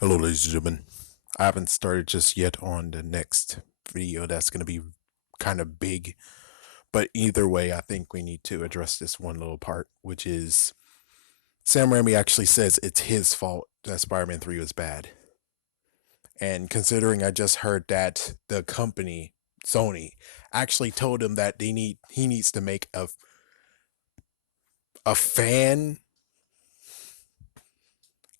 Hello, ladies and gentlemen. I haven't started just yet on the next video that's going to be kind of big, but either way, I think we need to address this one little part, which is Sam Raimi actually says it's his fault that Spider-Man 3 was bad. And considering I just heard that the company, Sony, actually told him that he needs to make a fan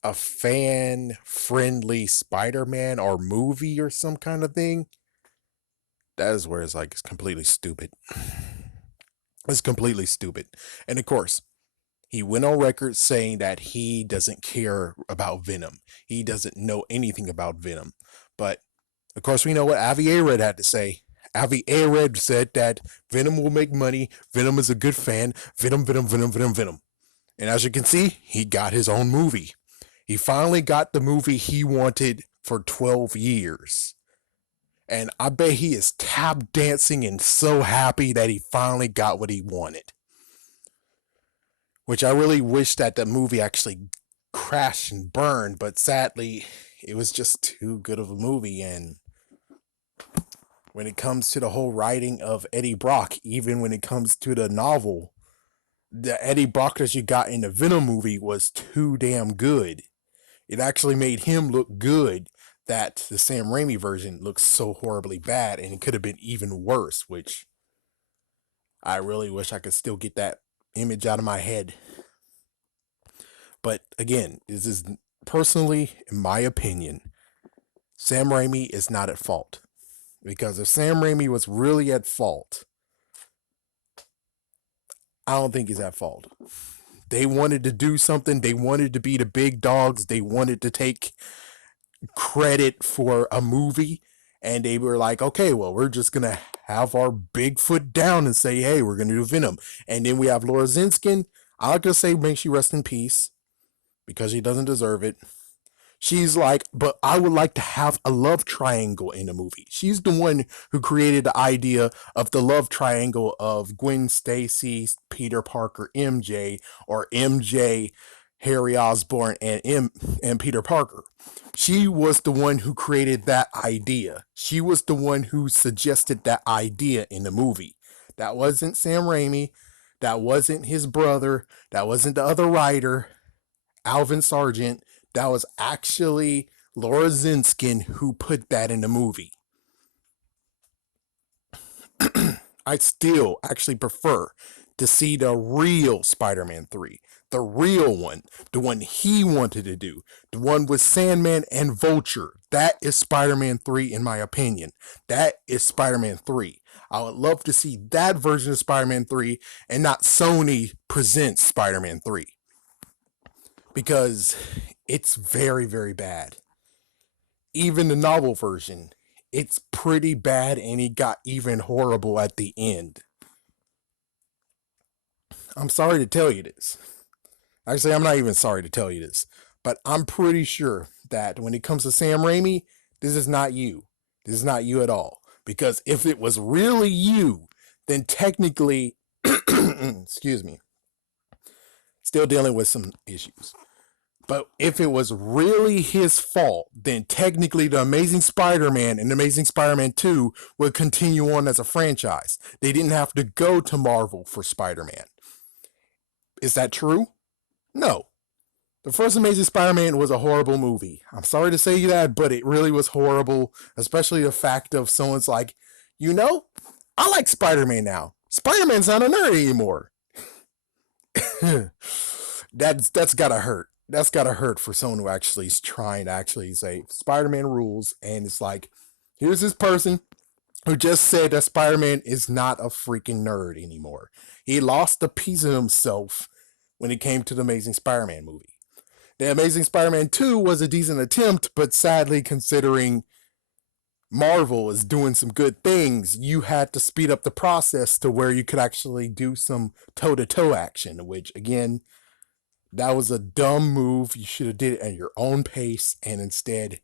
a fan friendly Spider-Man or movie or some kind of thing. That is where it's completely stupid. It's completely stupid. And of course, he went on record saying that he doesn't care about Venom. He doesn't know anything about Venom. But of course, we know what Avi Arad had to say. Avi Arad said that Venom will make money. Venom is a good fan. Venom, Venom, Venom, Venom, Venom. And as you can see, he got his own movie. He finally got the movie he wanted for 12 years. And I bet he is tap dancing and so happy that he finally got what he wanted. Which I really wish that the movie actually crashed and burned, but sadly, it was just too good of a movie. And when it comes to the whole writing of Eddie Brock, even when it comes to the novel, the Eddie Brock that you got in the Venom movie was too damn good. It actually made him look good that the Sam Raimi version looks so horribly bad, and it could have been even worse, which I really wish I could still get that image out of my head. But again, this is personally, in my opinion, Sam Raimi is not at fault. Because if Sam Raimi was really at fault, I don't think he's at fault. They wanted to do something. They wanted to be the big dogs. They wanted to take credit for a movie. And they were like, okay, well, we're just going to have our big foot down and say, hey, we're going to do Venom. And then we have Laura Zinskin. I'm not going to say may she rest in peace because she doesn't deserve it. She's like, but I would like to have a love triangle in the movie. She's the one who created the idea of the love triangle of Gwen Stacy, Peter Parker, MJ, or MJ, Harry Osborn, and Peter Parker. She was the one who created that idea. She was the one who suggested that idea in the movie. That wasn't Sam Raimi. That wasn't his brother. That wasn't the other writer, Alvin Sargent. That was actually Laura Zinskin who put that in the movie. I still actually prefer to see the real Spider-Man 3. The real one. The one he wanted to do. The one with Sandman and Vulture. That is Spider-Man 3 in my opinion. That is Spider-Man 3. I would love to see that version of Spider-Man 3 and not Sony presents Spider-Man 3. Because it's very, very bad. Even the novel version, it's pretty bad and it got even horrible at the end. I'm sorry to tell you this. Actually, I'm not even sorry to tell you this. But I'm pretty sure that when it comes to Sam Raimi, this is not you. This is not you at all. Because if it was really you, then technically, excuse me, still dealing with some issues. But if it was really his fault, then technically The Amazing Spider-Man and Amazing Spider-Man 2 would continue on as a franchise. They didn't have to go to Marvel for Spider-Man. Is that true? No. The first Amazing Spider-Man was a horrible movie. I'm sorry to say that, but it really was horrible, especially the fact of someone's like, I like Spider-Man now. Spider-Man's not a nerd anymore. That's gotta hurt. That's gotta hurt for someone who actually is trying to actually say Spider-Man rules, and it's like, here's this person who just said that Spider-Man is not a freaking nerd anymore. He lost a piece of himself when it came to the Amazing Spider-Man movie. The Amazing Spider-Man 2 was a decent attempt, but sadly, considering Marvel is doing some good things, you had to speed up the process to where you could actually do some toe-to-toe action, which, again, that was a dumb move. You should have did it at your own pace, and instead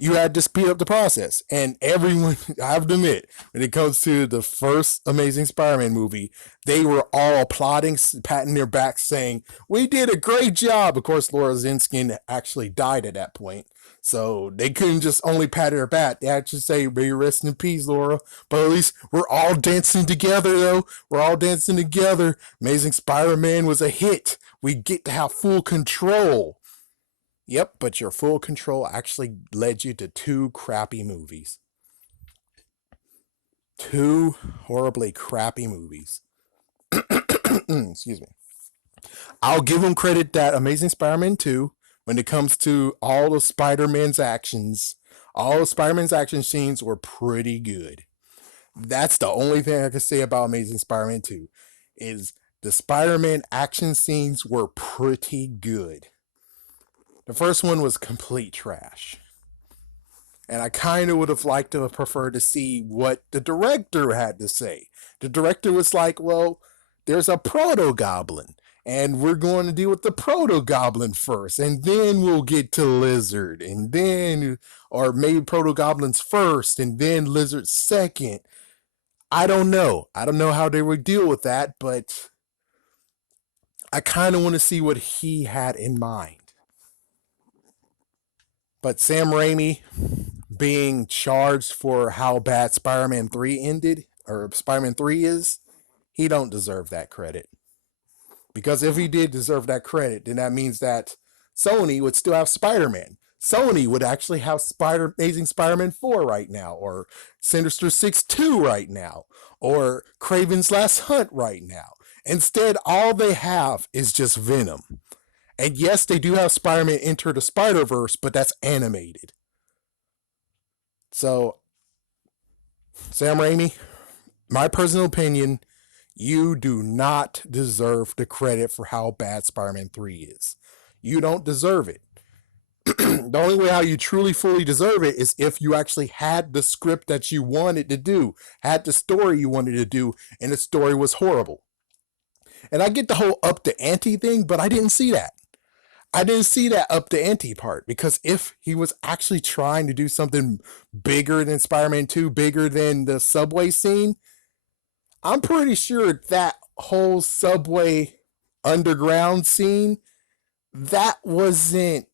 You had to speed up the process. And everyone, I have to admit, when it comes to the first Amazing Spider-Man movie, they were all applauding, patting their backs, saying, "We did a great job." Of course, Laura Zinskin actually died at that point. So they couldn't just only pat her back. They had to say, "May you rest in peace, Laura." But at least we're all dancing together, though. We're all dancing together. Amazing Spider-Man was a hit. We get to have full control. Yep, but your full control actually led you to two crappy movies. Two horribly crappy movies. Excuse me. I'll give them credit that Amazing Spider-Man 2, when it comes to all of Spider-Man's actions, all of Spider-Man's action scenes were pretty good. That's the only thing I can say about Amazing Spider-Man 2 is the Spider-Man action scenes were pretty good. The first one was complete trash. And I kind of would have liked to have preferred to see what the director had to say. The director was like, well, there's a proto goblin, and we're going to deal with the proto goblin first, and then we'll get to lizard, and then, or maybe proto goblins first, and then lizard second. I don't know. I don't know how they would deal with that, but I kind of want to see what he had in mind. But Sam Raimi, being charged for how bad Spider-Man 3 ended, or Spider-Man 3 is, he don't deserve that credit. Because if he did deserve that credit, then that means that Sony would still have Spider-Man. Sony would actually have Amazing Spider-Man 4 right now, or Sinister Six 2 right now, or Kraven's Last Hunt right now. Instead, all they have is just Venom. And yes, they do have Spider-Man Enter the Spider-Verse, but that's animated. So, Sam Raimi, my personal opinion, you do not deserve the credit for how bad Spider-Man 3 is. You don't deserve it. The only way how you truly fully deserve it is if you actually had the script that you wanted to do, had the story you wanted to do, and the story was horrible. And I get the whole up the ante thing, but I didn't see that. I didn't see that up the ante part, because if he was actually trying to do something bigger than Spider-Man 2, bigger than the subway scene, I'm pretty sure that whole subway underground scene, that wasn't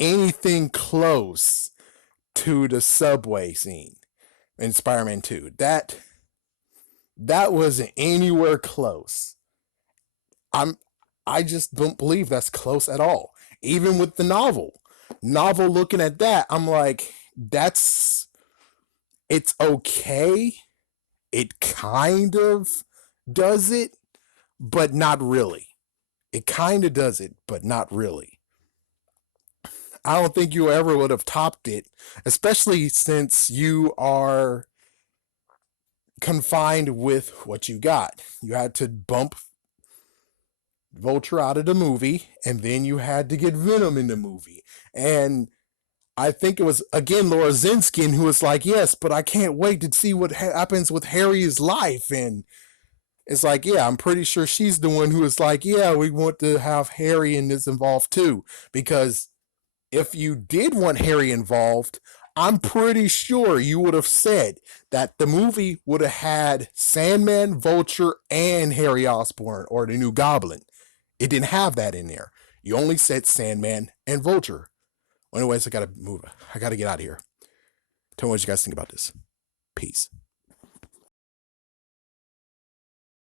anything close to the subway scene in Spider-Man 2. That wasn't anywhere close. I'm I just don't believe that's close at all. Even with the novel looking at that, I'm like, it's okay. It kind of does it, but not really. It kind of does it, but not really. I don't think you ever would have topped it, especially since you are confined with what you got. You had to bump Vulture out of the movie, and then you had to get Venom in the movie. And I think it was, again, Laura Zinskin who was like, yes, but I can't wait to see what happens with Harry's life. And it's like, yeah, I'm pretty sure she's the one who was like, yeah, we want to have Harry in this involved too. Because if you did want Harry involved, I'm pretty sure you would have said that the movie would have had Sandman, Vulture, and Harry Osborn, or the New Goblin. It didn't have that in there. You only said Sandman and Vulture. Well, anyways, I gotta move. I gotta get out of here. Tell me what you guys think about this. Peace.